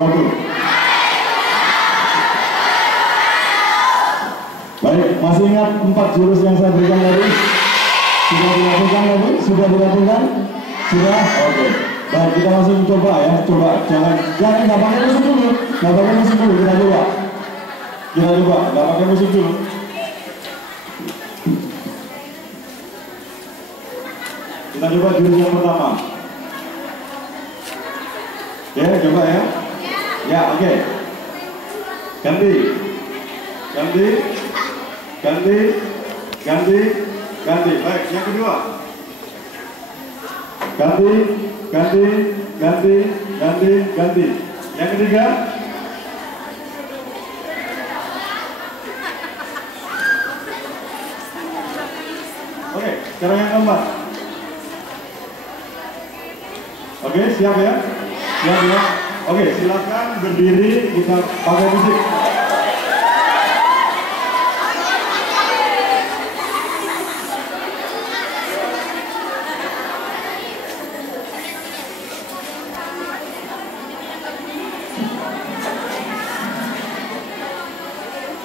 Baik, masih ingat 4 jurus yang saya berikan tadi? Sudah dilakukan tadi? Sudah dilakukan? Sudah? Oke. Baik, kita masih mencoba ya. Coba, jangan nggak pakai musik dulu. Nggak pakai musik dulu, kita coba. Nggak pakai musik dulu. Kita coba jurus yang pertama. Oke, coba ya. Ya, oke. Ganti. Baik, yang kedua. Ganti. Yang ketiga. Oke, sekarang yang keempat. Oke, siap ya? Siap ya? Oke, silakan berdiri, kita pakai musik.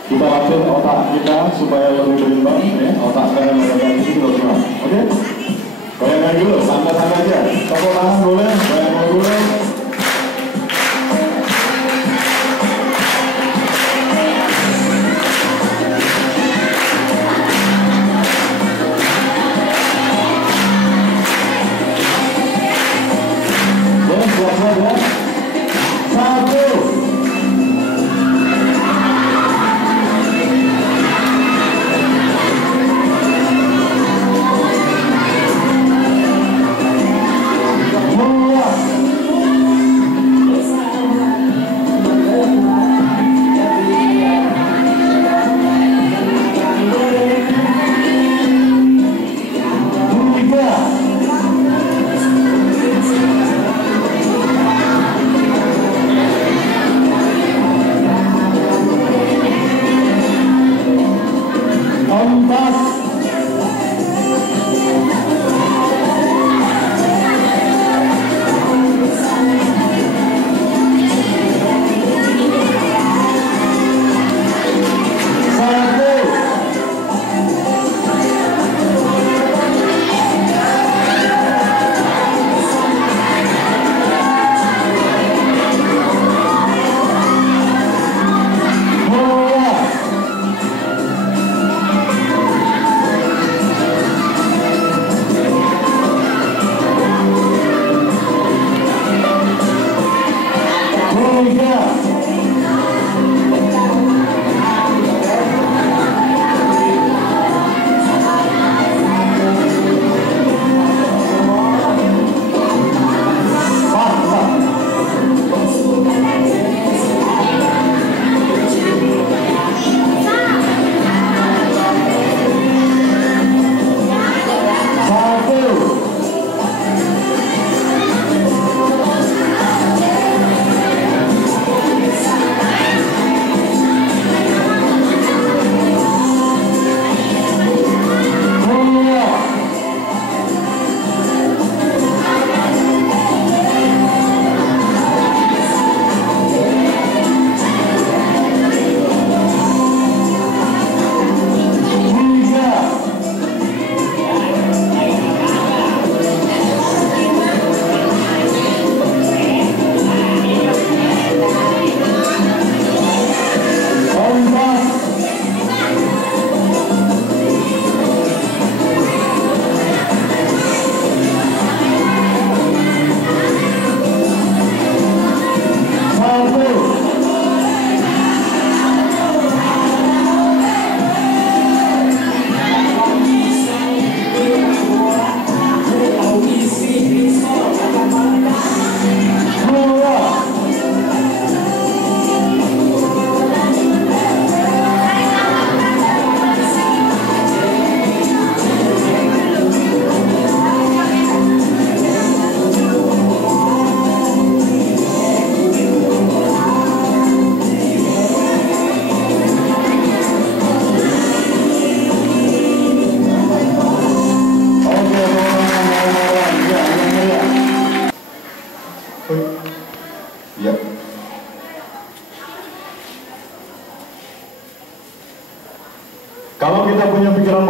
Kita latih otak kita supaya lebih berimbang ya, otak kanan dan otak kiri bergerak. Oke? Goyangkan dulu, santai-santai aja. Tepuk tangan boleh, goyang boleh.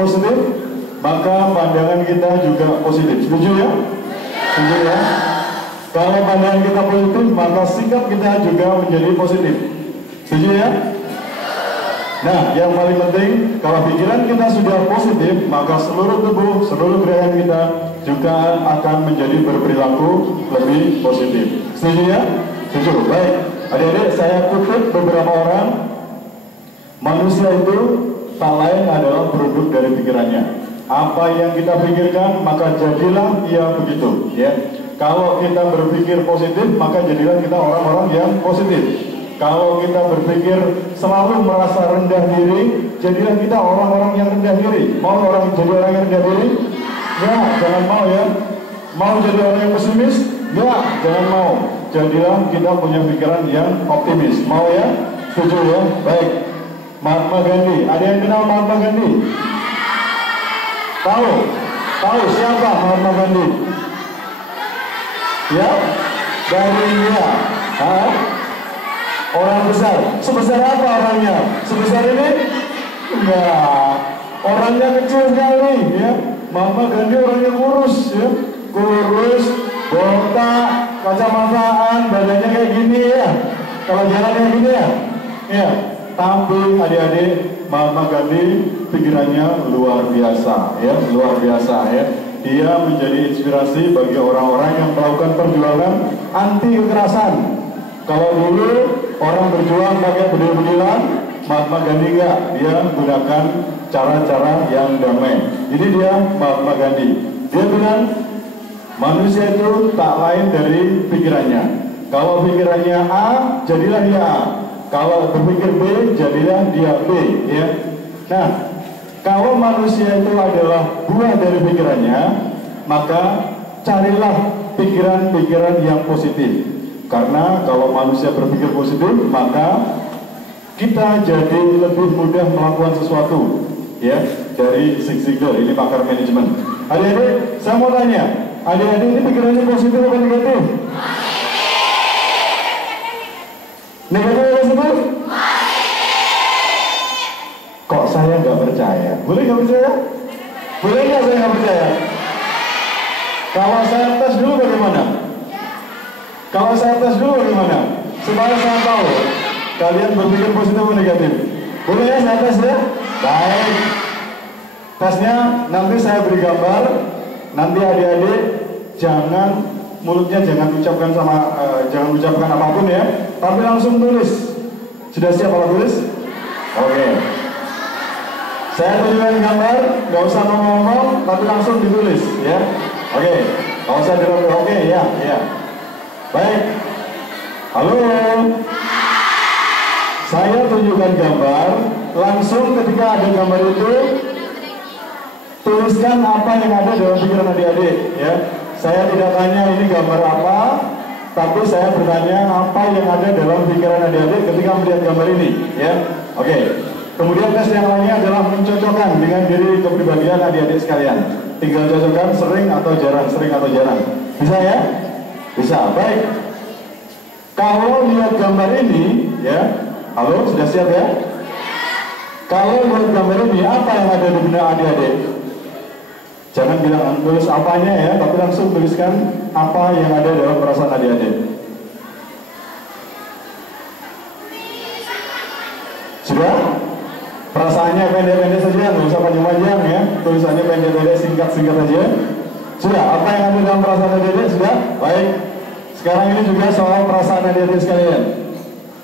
positif, maka pandangan kita juga positif. Setuju ya? Setuju ya? Kalau pandangan kita positif, maka sikap kita juga menjadi positif. Setuju ya? Nah, yang paling penting, kalau pikiran kita sudah positif, maka seluruh tubuh, seluruh gerakan kita juga akan menjadi berperilaku lebih positif. Setuju ya? Setuju. Baik, adik-adik, saya kutip beberapa orang. Manusia itu tak lain adalah produk dari pikirannya. Apa yang kita pikirkan, maka jadilah ia begitu. Ya. Kalau kita berpikir positif, maka jadilah kita orang-orang yang positif. Kalau kita berpikir selalu merasa rendah diri, jadilah kita orang-orang yang rendah diri. Mau jadi orang yang rendah diri? Ya, jangan mau ya. Mau jadi orang yang pesimis? Ya, jangan mau. Jadilah kita punya pikiran yang optimis. Mau ya? Setuju ya? Baik. Mahatma Gandhi. Ada yang kenal Mahatma Gandhi? Tahu? Tahu siapa Mahatma Gandhi? Ya? Dari India. Hah? Orang besar. Sebesar apa orangnya? Sebesar ini? Enggak. Orangnya kecil sekali ya. Mahatma Gandhi orangnya kurus ya. Kurus, botak, kacamataan, badannya kayak gini ya. Kalau jalannya gini ya. Ya. Tapi adik-adik, Mahatma Gandhi pikirannya luar biasa ya, luar biasa ya. Dia menjadi inspirasi bagi orang-orang yang melakukan perjuangan anti kekerasan. Kalau dulu orang berjuang pakai bedil-bedilan, Mahatma Gandhi enggak, dia menggunakan cara-cara yang damai. Jadi dia Mahatma Gandhi. Dia bilang manusia itu tak lain dari pikirannya. Kalau pikirannya A, jadilah dia A. Kalau berpikir B, jadilah dia B. Ya. Nah, kalau manusia itu adalah buah dari pikirannya, maka carilah pikiran-pikiran yang positif. Karena kalau manusia berpikir positif, maka kita jadi lebih mudah melakukan sesuatu. Ya, dari Zig Ziglar, ini pakar manajemen. Adik-adik, saya mau tanya, adik-adik ini pikirannya positif atau negatif? Negatif atau positif? Kok saya nggak percaya? Boleh nggak percaya? Boleh nggak saya nggak percaya? Kalau saya tes dulu bagaimana? Kalau saya tes dulu bagaimana? Supaya saya tahu kalian berpikir positif atau negatif. Boleh ya saya tes ya? Baik. Tesnya nanti saya beri gambar. Nanti adik-adik jangan mulutnya jangan ucapkan apapun ya, tapi langsung tulis. Sudah siap kalau tulis? Oke. Saya tunjukkan gambar, nggak usah ngomong-ngomong, tapi langsung ditulis ya. Oke. Nggak usah dirobek. Oke ya, ya. Baik. Halo. Saya tunjukkan gambar, langsung ketika ada gambar itu tuliskan apa yang ada dalam pikiran adik-adik ya. Saya tidak tanya ini gambar apa, tapi saya bertanya apa yang ada dalam pikiran adik-adik ketika melihat gambar ini ya. Oke. Kemudian tes yang lainnya adalah mencocokkan dengan diri kepribadian adik-adik sekalian. Tinggal cocokkan sering atau jarang, sering atau jarang. Bisa ya? Bisa. Baik. Kalau lihat gambar ini ya, halo, sudah siap ya? Kalau lihat gambar ini, apa yang ada di benak adik-adik? Jangan bilang tulis apanya ya, tapi langsung tuliskan apa yang ada dalam perasaan adik-adik. Sudah? Perasaannya pendek-pendek saja, nggak usah panjang-panjang ya. Tulisannya pendek-pendek, singkat-singkat aja. Sudah? Apa yang ada dalam perasaan adik-adik? Sudah? Baik. Sekarang ini juga soal perasaan adik-adik sekalian.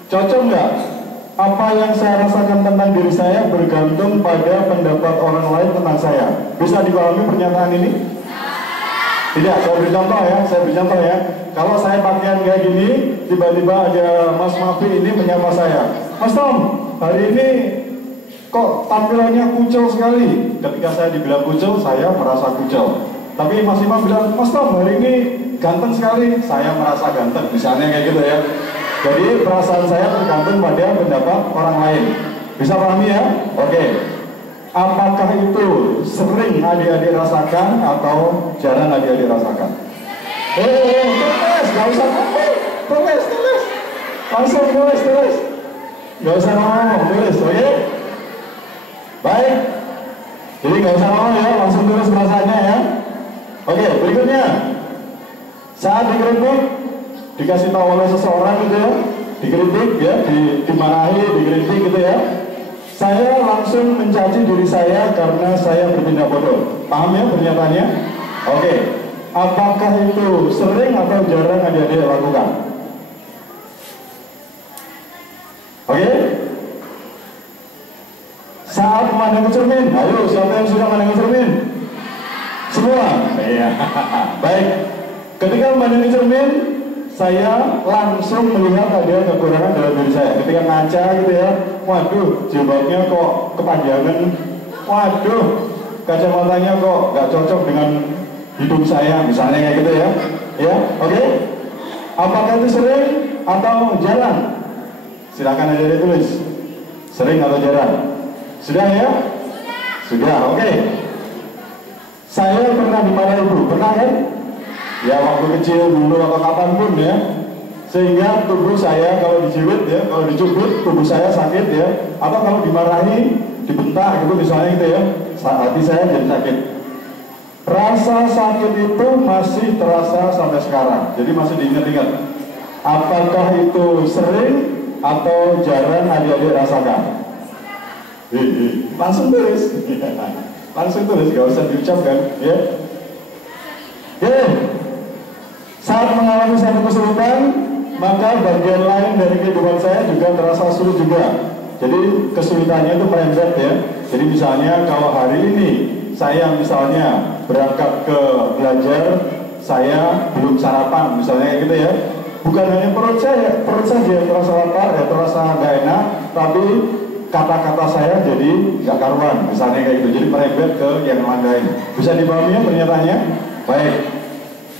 Cocok nggak? Apa yang saya rasakan tentang diri saya bergantung pada pendapat orang lain tentang saya. Bisa dipahami pernyataan ini? Tidak, saya beri contoh ya, Kalau saya pakaian kayak gini, tiba-tiba ada Mas Mafi ini menyapa saya. Mas Tom, hari ini kok tampilannya kucel sekali. Ketika saya dibilang kucel, saya merasa kucel. Tapi Mas Imam bilang, Mas Tom, hari ini ganteng sekali. Saya merasa ganteng, misalnya kayak gitu ya. Jadi perasaan saya tergantung pada pendapat orang lain. Bisa pahami ya? Oke. Apakah itu sering adik-adik rasakan atau jarang adik-adik rasakan? Tulis, gak usah ngomong. Tulis. Langsung tulis. Gak usah ngomong, tulis, oke? Baik. Jadi Jadi nggak usah lama ya, langsung tulis perasaannya ya. Oke, berikutnya. Saat dikritik, dikasih tahu oleh seseorang gitu ya, dikritik ya, dimarahi, dikritik gitu ya. Saya langsung mencaci diri saya karena saya bertindak bodoh. Paham ya pernyataannya? Oke. Apakah itu sering atau jarang adik-adik lakukan? Oke? Saat memandang cermin, ayo siapa yang suka memandang cermin? Semua? Iya. Baik. Ketika memandang cermin, saya langsung melihat ada kekurangan dalam diri saya. Ketika ngaca gitu ya, waduh, jilbabnya kok kepanjangan, waduh, kacamatanya kok nggak cocok dengan hidung saya, misalnya kayak gitu ya. Ya, oke? Apakah itu sering atau jarang? Silakan aja ditulis. Sering atau jarang? Sudah ya? Sudah, oke. Saya pernah dimarahi ibu, pernah kan? Ya waktu kecil dulu atau kapanpun ya. Sehingga tubuh saya kalau dijiwit ya, kalau dicubit tubuh saya sakit ya. Atau kalau dimarahi, dibentak gitu misalnya gitu ya, hati saya jadi sakit. Rasa sakit itu masih terasa sampai sekarang. Jadi masih diingat-ingat. Apakah itu sering atau jarang adik-adik rasakan? Langsung tulis. Langsung tulis, gak usah diucapkan ya. Saat mengalami satu kesulitan, maka bagian lain dari kehidupan saya juga terasa sulit juga. Jadi kesulitannya itu merembet ya. Jadi misalnya kalau hari ini saya misalnya berangkat ke belajar, saya belum sarapan misalnya gitu ya. Bukan hanya perut saja yang terasa lapar, ya terasa nggak enak, tapi kata-kata saya jadi nggak karuan misalnya kayak gitu. Jadi merembet ke yang lain. Bisa dipahami ya pernyataannya? Baik.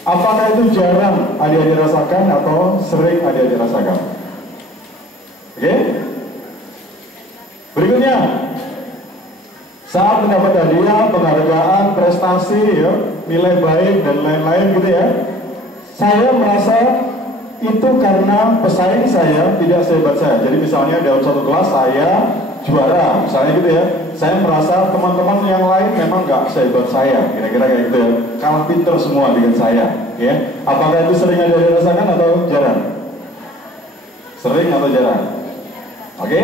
Apakah itu jarang adik-adik rasakan atau sering adik-adik rasakan? Oke? Berikutnya, saat mendapat hadiah, penghargaan, prestasi, ya, nilai baik dan lain-lain gitu ya, saya merasa itu karena pesaing saya tidak sehebat saya. Jadi misalnya dalam satu kelas saya juara, misalnya gitu ya. Saya merasa teman-teman yang lain memang nggak sehebat saya, kira-kira kayak gitu ya. Kalah pinter semua dengan saya, ya. Apakah itu sering ada dirasakan atau jarang? Sering atau jarang? Oke?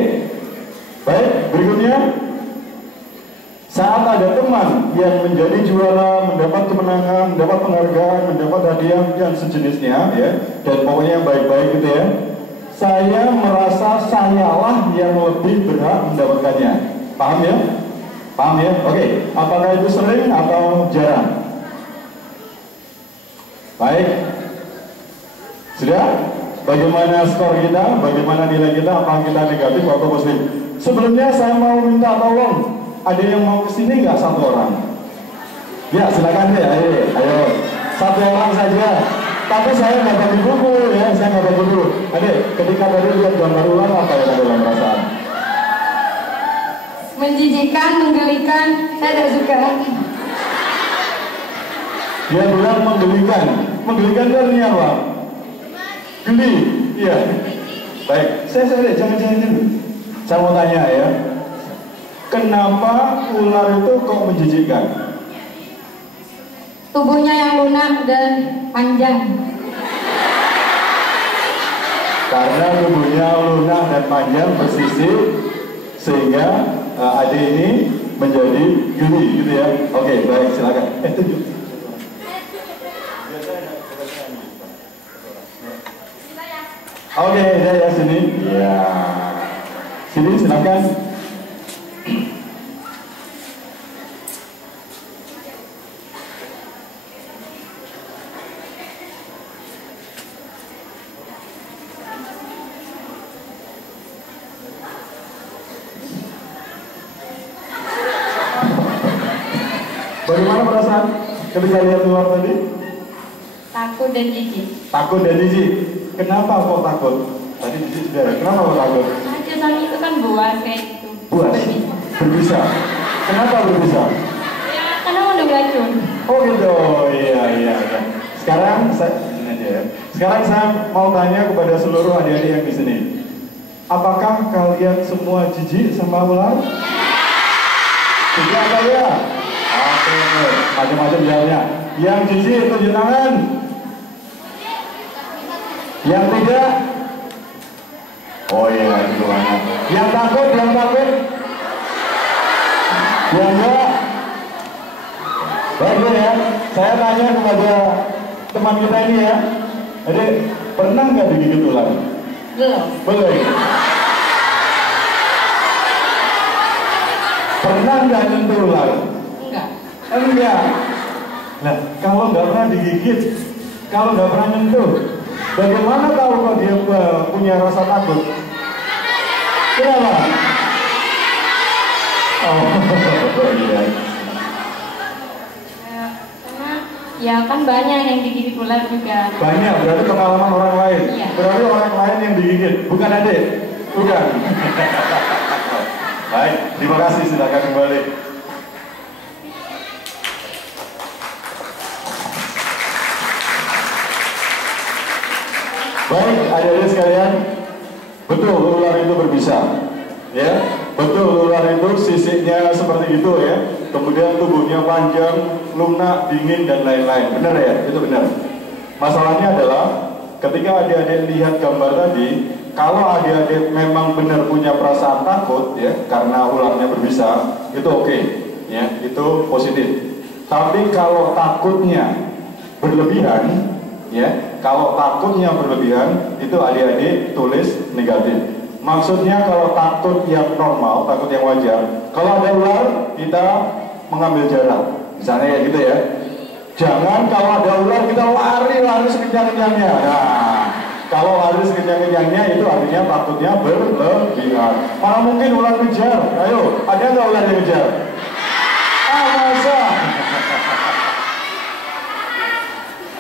Baik, berikutnya. Saat ada teman yang menjadi juara, mendapat kemenangan, mendapat penghargaan, mendapat hadiah dan sejenisnya, ya, dan pokoknya yang baik-baik gitu ya. Saya merasa sayalah yang lebih berhak mendapatkannya. Paham ya? Paham ya? Oke. Apakah itu sering atau jarang? Baik. Sudah? Bagaimana skor kita? Bagaimana nilai kita? Apakah kita negatif atau positif? Sebelumnya saya mau minta tolong. Ada yang mau kesini nggak satu orang? Ya silakan ya. Ayo. Satu orang saja. Tapi saya nggak bagi buku ya. Saya nggak bagi buku. Adik, ketika tadi lihat gambar ulang apa yang ada dalam perasaan? Menjijikan, menggelikan, saya tidak suka. Dia bilang menggelikan. Menggelikan itu artinya apa? Geli, iya. Baik, saya jangan dulu. Saya mau tanya ya. Kenapa ular itu kok menjijikkan? Tubuhnya yang lunak dan panjang. Karena tubuhnya lunak dan panjang bersisir, sehingga adik ini menjadi geli gitu ya. Oke, baik, silakan. Tunjuk. Oke, ya sini. Ya. Sini silakan. Bagaimana perasaan ketika lihat ular tadi? Takut dan jijik. Takut dan jijik. Kenapa kok takut? Tadi jijik sudah. Kenapa kok takut? Racunan itu kan buas kayak itu. Buas. Berbisa. Kenapa berbisa? Ya, karena mengandung racun. Oh gitu. Iya. Sekarang saya mau tanya kepada seluruh adik-adik yang di sini. Apakah kalian semua jijik sama ular? Tidak apa ya? Oke, macam-macam jawabnya. Yang jijik tunjuk tangan. Yang tidak? Oh iya, itu banyak. Yang takut, yang takut? Yang enggak? Baik ya, saya tanya kepada teman kita ini ya. Jadi, pernah nggak digigit ular? Belum. Belum. Pernah nggak nyentuh ular? Enggak. Enggak. Nah, kalau nggak pernah digigit, kalau nggak pernah nyentuh, bagaimana kalau dia punya rasa takut? Kenapa? Oh, iya. Karena ya kan banyak yang digigit ular juga. Banyak, berarti pengalaman orang lain. Iya. Berarti orang lain yang digigit, bukan adik? Bukan. Baik, terima kasih, silakan kembali. Baik, adik-adik sekalian, betul ular itu berbisa, ya, betul ular itu sisiknya seperti itu ya, kemudian tubuhnya panjang, lunak, dingin dan lain-lain. Benar ya, itu benar. Masalahnya adalah ketika adik-adik lihat gambar tadi, kalau adik-adik memang benar punya perasaan takut ya, karena ularnya berbisa, itu oke, ya, itu positif. Tapi kalau takutnya berlebihan, ya, kalau takutnya berlebihan, itu adik-adik tulis negatif. Maksudnya kalau takut yang normal, takut yang wajar, kalau ada ular kita mengambil jarak, misalnya kayak gitu ya. Jangan kalau ada ular kita lari sekencang-kencangnya. Nah, kalau lari sekencang-kencangnya itu artinya takutnya berlebihan. Mana mungkin ular kejar? Ayo, ada nggak ular yang kejar? Masa?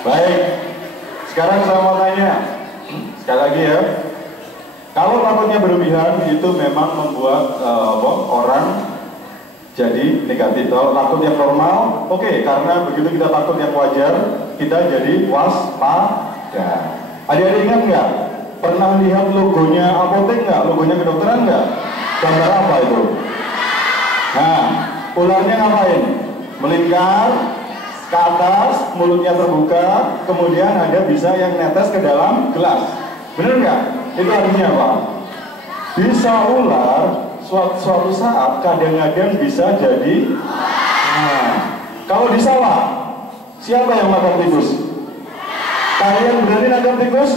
Baik. Sekarang saya mau tanya, sekali lagi ya, kalau takutnya berlebihan itu memang membuat orang jadi negatif. Kalau takut yang normal, oke, karena begitu kita takut yang wajar, kita jadi waspada. Adik-adik ingat nggak? Pernah lihat logonya apotek nggak? Logonya kedokteran nggak? Gambar apa itu? Nah, ularnya ngapain? Melingkar ke atas, mulutnya terbuka, kemudian ada bisa yang netes ke dalam gelas. Bener nggak? Itu artinya apa? Bisa ular suatu saat kadang-kadang bisa jadi. Nah, kalau di sawah, siapa yang makan tikus? Kalian berani nangkap tikus?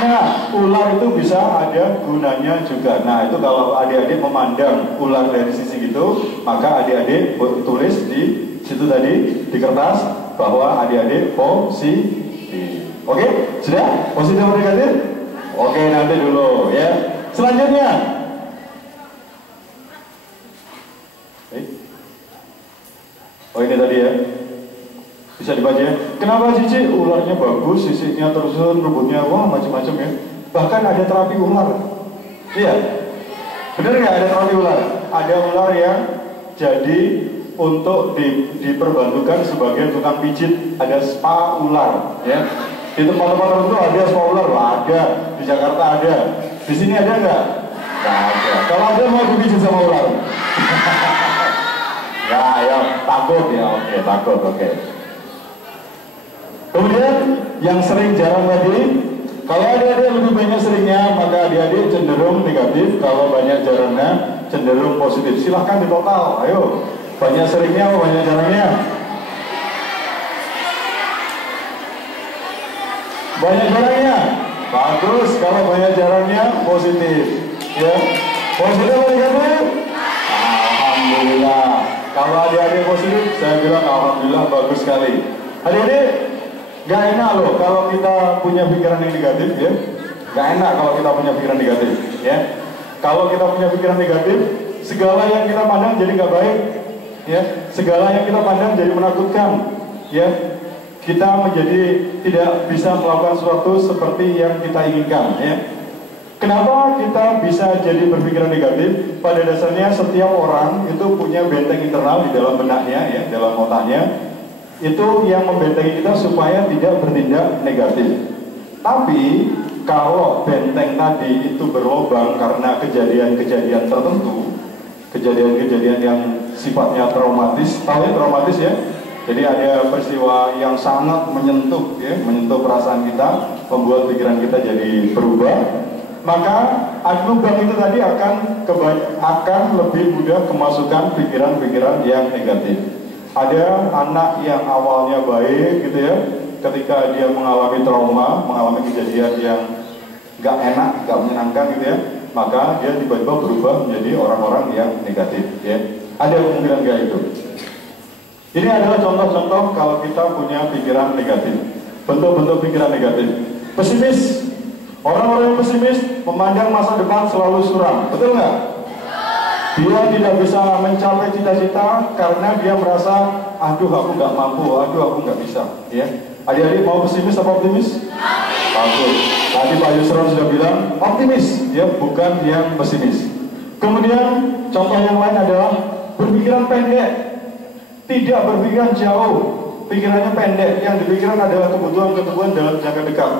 Nah, ular itu bisa ada gunanya juga. Nah, itu kalau adik-adik memandang ular dari sisi gitu, maka adik-adik tulis di situ tadi di kertas bahwa adik-adik positif. Oke, sudah? Positif atau negatif? Oke, nanti dulu ya. Selanjutnya, oh ini tadi ya, bisa dibaca ya. Kenapa cici? Ularnya bagus, sisiknya tersusun, rambutnya wah macam-macam ya. Bahkan ada terapi ular. Iya, bener nggak ada terapi ular? Ada ular yang jadi untuk diperbantukan sebagai tukang pijit, ada spa ular ya. Di tempat-tempat tertentu ada spa ular, ada di Jakarta ada, di sini ada nggak? Nggak ada. Kalau ada mau dipijit sama ular? Ya takut ya, oke, takut, oke. Kemudian yang sering jarang tadi, kalau adik-adik lebih banyak seringnya maka adik-adik cenderung negatif, kalau banyak jarangnya cenderung positif. Silahkan di total, ayo. Banyak seringnya atau banyak jarangnya? Banyak jarangnya? Bagus, kalau banyak jarangnya positif. Ya, positif atau negatif? Alhamdulillah. Kalau adik-adik positif, saya bilang alhamdulillah bagus sekali. Adik-adik, gak enak loh kalau kita punya pikiran yang negatif ya. Gak enak kalau kita punya pikiran negatif ya. Kalau kita punya pikiran negatif, segala yang kita pandang jadi gak baik. Ya, segala yang kita pandang jadi menakutkan, ya, kita menjadi tidak bisa melakukan sesuatu seperti yang kita inginkan, ya. Kenapa kita bisa jadi berpikiran negatif? Pada dasarnya setiap orang itu punya benteng internal di dalam benaknya, ya, dalam otaknya, itu yang membentengi kita supaya tidak bertindak negatif. Tapi kalau benteng tadi itu berlubang karena kejadian-kejadian tertentu, kejadian-kejadian yang sifatnya traumatis. Tahu ya traumatis ya? Jadi ada peristiwa yang sangat menyentuh ya, menyentuh perasaan kita, membuat pikiran kita jadi berubah. Maka lubang itu tadi akan lebih mudah kemasukan pikiran-pikiran yang negatif. Ada anak yang awalnya baik gitu ya, ketika dia mengalami trauma, mengalami kejadian yang gak enak, gak menyenangkan gitu ya, maka dia tiba-tiba berubah menjadi orang-orang yang negatif ya. Ada kemungkinan gak itu? Ini adalah contoh-contoh kalau kita punya pikiran negatif, bentuk-bentuk pikiran negatif. Pesimis, orang-orang yang pesimis memandang masa depan selalu suram, betul nggak? Dia tidak bisa mencapai cita-cita karena dia merasa, aduh aku nggak mampu, aduh aku nggak bisa. Ya, adik-adik mau pesimis apa optimis? Bagus. Tadi Pak Yusron sudah bilang optimis, dia bukan yang pesimis. Kemudian contoh yang lain adalah berpikiran pendek, tidak berpikiran jauh, pikirannya pendek. Yang dipikirkan adalah kebutuhan-kebutuhan dalam jangka dekat.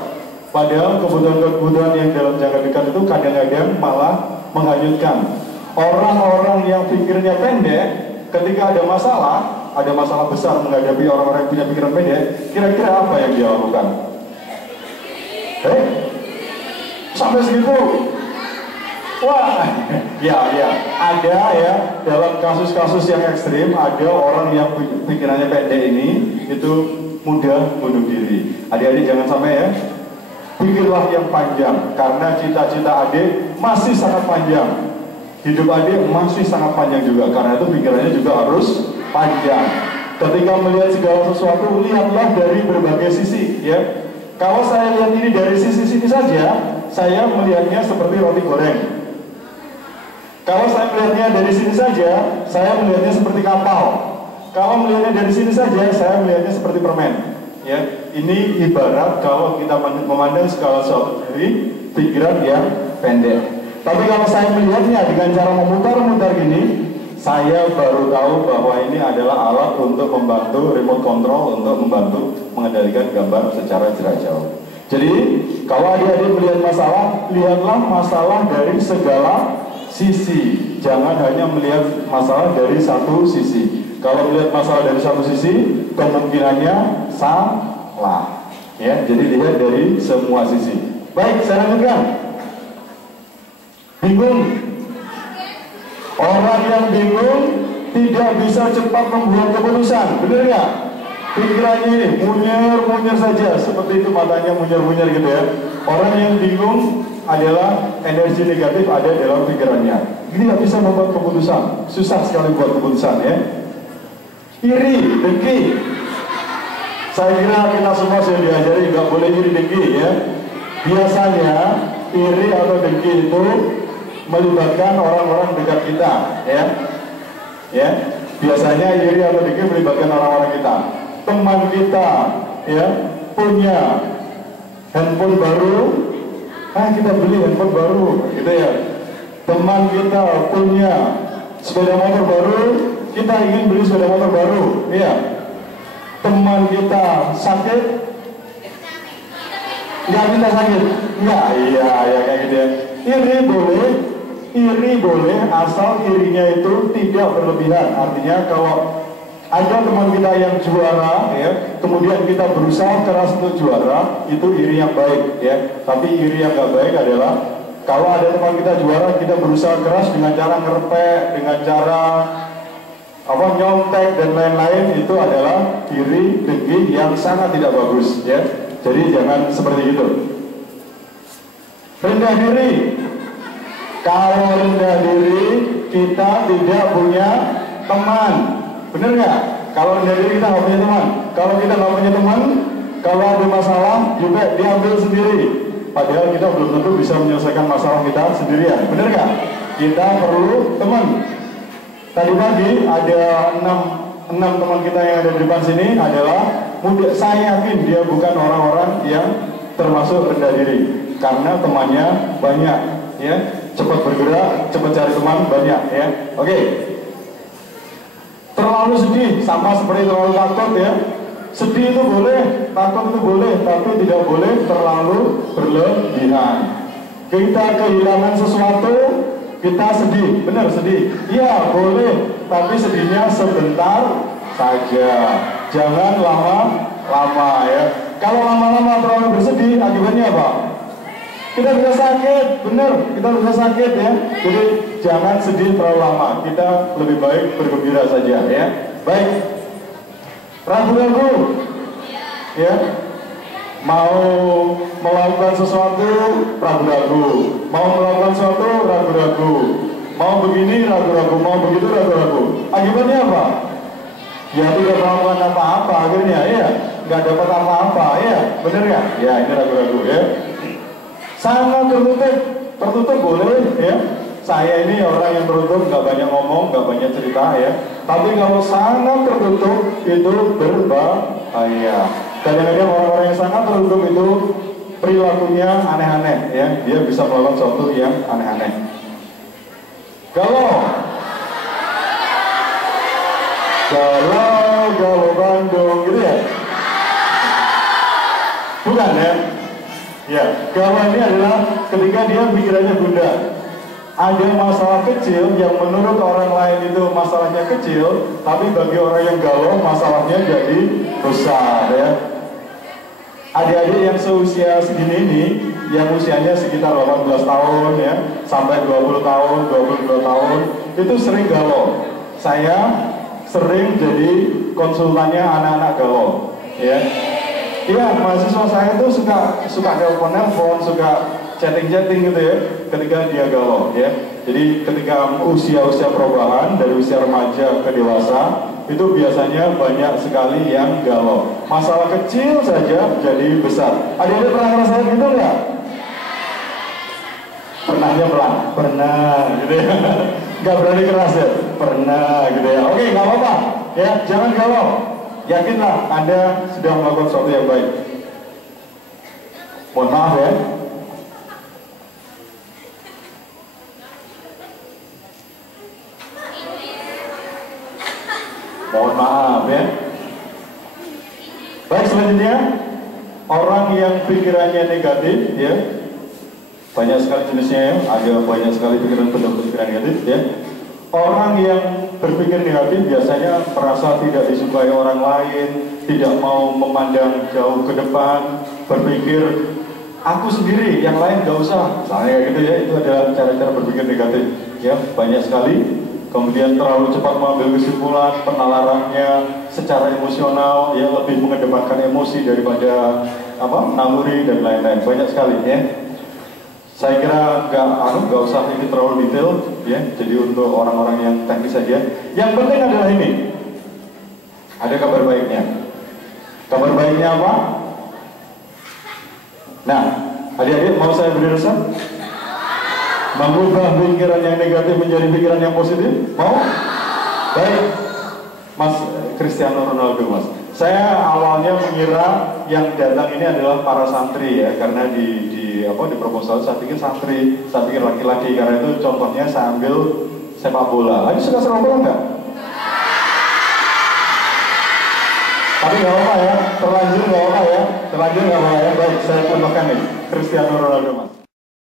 Padahal kebutuhan-kebutuhan yang dalam jangka dekat itu kadang-kadang malah menghanyutkan. Orang-orang yang pikirnya pendek, ketika ada masalah besar menghadapi orang-orang yang punya pikiran pendek, kira-kira apa yang dia lakukan? Sampai segitu? Wah, ya, ada ya, dalam kasus-kasus yang ekstrim, ada orang yang pikirannya pendek ini, itu mudah bunuh diri. Adik-adik jangan sampai ya, pikirlah yang panjang, karena cita-cita adik masih sangat panjang. Hidup adik masih sangat panjang juga, karena itu pikirannya juga harus panjang. Ketika melihat segala sesuatu, lihatlah dari berbagai sisi ya. Kalau saya lihat ini dari sisi sini saja, saya melihatnya seperti roti goreng. Kalau saya melihatnya dari sini saja, saya melihatnya seperti kapal. Kalau melihatnya dari sini saja, saya melihatnya seperti permen. Ya, ini ibarat kalau kita memandang segala sesuatu dari pikiran yang pendek. Tapi kalau saya melihatnya dengan cara memutar-mutar gini, saya baru tahu bahwa ini adalah alat untuk membantu remote control, untuk membantu mengendalikan gambar secara jarak jauh. Jadi, kalau adik-adik melihat masalah, lihatlah masalah dari segala sisi. Jangan hanya melihat masalah dari satu sisi. Kalau melihat masalah dari satu sisi, kemungkinannya salah. Ya, jadi lihat dari semua sisi. Baik, saya lanjutkan. Bingung. Orang yang bingung tidak bisa cepat membuat keputusan, benar nggak? Pikirannya ini munyer saja, seperti itu matanya munyer gitu ya. Orang yang bingung adalah energi negatif ada dalam pikirannya. Ini nggak bisa membuat keputusan, susah sekali buat keputusan ya. Iri, dengki. Saya kira kita semua sudah diajari nggak boleh iri dengki ya. Biasanya iri atau dengki itu melibatkan orang-orang dekat kita ya, biasanya iri atau dengki melibatkan orang-orang kita. Teman kita ya punya handphone baru, kita beli handphone baru gitu ya. Teman kita punya sepeda motor baru, kita ingin beli sepeda motor baru ya. Teman kita sakit, nggak minta sakit, nggak, iya kayak gitu ya. Iri boleh asal irinya itu tidak berlebihan. Artinya kalau ada teman kita yang juara ya, kemudian kita berusaha keras untuk juara, itu iri yang baik ya. Tapi iri yang gak baik adalah kalau ada teman kita juara, kita berusaha keras dengan cara ngerepek, dengan cara nyontek dan lain-lain, itu adalah iri dengki yang sangat tidak bagus ya. Jadi jangan seperti itu. Rendah diri. Kalau rendah diri, kita tidak punya teman. Benar nggak? Kalau rendah diri kita nggak punya teman. Kalau kita nggak punya teman, kalau ada masalah juga diambil sendiri. Padahal kita belum tentu bisa menyelesaikan masalah kita sendirian. Benar nggak? Kita perlu teman. Tadi pagi ada 6 teman kita yang ada di depan sini adalah muda. Saya yakin dia bukan orang-orang yang termasuk rendah diri, karena temannya banyak ya. Cepat bergerak, cepat cari teman banyak ya. Oke. Terlalu sedih sama seperti terlalu takut ya. Sedih itu boleh, takut itu boleh, tapi tidak boleh terlalu berlebihan. Kita kehilangan sesuatu, kita sedih, benar sedih. Iya boleh, tapi sedihnya sebentar saja. Jangan lama-lama ya. Kalau lama-lama terlalu bersedih, akibatnya apa? Kita bisa sakit, bener, kita bisa sakit ya. Jadi jangan sedih terlalu lama. Kita lebih baik bergembira saja ya. Baik. Ragu-ragu, ya. Mau melakukan sesuatu ragu-ragu, mau melakukan sesuatu ragu-ragu, mau begini ragu-ragu, mau begitu ragu-ragu. Akibatnya apa? Ya tidak melakukan apa-apa akhirnya, ya. Nggak dapat apa-apa, ya. Bener ya? Ya ini ragu-ragu ya. Sangat tertutup boleh ya. Saya ini orang yang tertutup, nggak banyak ngomong, nggak banyak cerita ya. Tapi kalau sangat tertutup itu berbahaya. Kadang-kadang orang-orang yang sangat tertutup itu perilakunya aneh-aneh ya. Dia bisa melakukan sesuatu yang aneh-aneh. Galau Bandung gitu ya. Bukan ya. Ya, galau ini adalah ketika dia pikirannya bunda. Ada masalah kecil yang menurut orang lain itu masalahnya kecil, tapi bagi orang yang galau masalahnya jadi besar ya. Adik-adik yang seusia segini ini, yang usianya sekitar 18 tahun ya, sampai 20 tahun, 22 tahun, itu sering galau. Saya sering jadi konsultannya anak-anak galau ya. Iya, mahasiswa saya itu suka telepon, suka chatting gitu ya, ketika dia galau ya. Jadi ketika usia-usia perubahan dari usia remaja ke dewasa, itu biasanya banyak sekali yang galau. Masalah kecil saja jadi besar. Adik-adik pernah ngerasain gitu nggak? Pernahnya pelan, pernah gitu ya. Nggak berani keras ya, pernah gitu ya. Oke, nggak apa-apa ya, jangan galau. Yakinlah Anda sedang melakukan sesuatu yang baik. Mohon maaf ya. Mohon maaf ya. Baik, selanjutnya orang yang pikirannya negatif ya. Banyak sekali jenisnya ya. Ada banyak sekali pikiran negatif ya. Orang yang berpikir negatif biasanya merasa tidak disukai orang lain, tidak mau memandang jauh ke depan, berpikir aku sendiri, yang lain gak usah, misalnya gitu ya. Itu adalah cara-cara berpikir negatif ya, banyak sekali. Kemudian terlalu cepat mengambil kesimpulan, penalarannya secara emosional ya, lebih mengedepankan emosi daripada naluri dan lain-lain, banyak sekali ya. Saya kira nggak usah ini terlalu detail ya. Jadi untuk orang-orang yang teknis saja. Yang penting adalah ini. Ada kabar baiknya. Kabar baiknya apa? Nah, adik-adik mau saya beri resep? Mengubah pikiran yang negatif menjadi pikiran yang positif? Mau? Baik, Mas Cristiano Ronaldo, Mas. Saya awalnya mengira yang datang ini adalah para santri ya, karena di proposal saya pikir santri, saya pikir laki-laki, karena itu contohnya saya ambil sepak bola. Lagi suka sepak bola nggak? Tapi nggak apa ya, terlanjur nggak apa ya, baik saya contohkan nih Cristiano Ronaldo, Mas.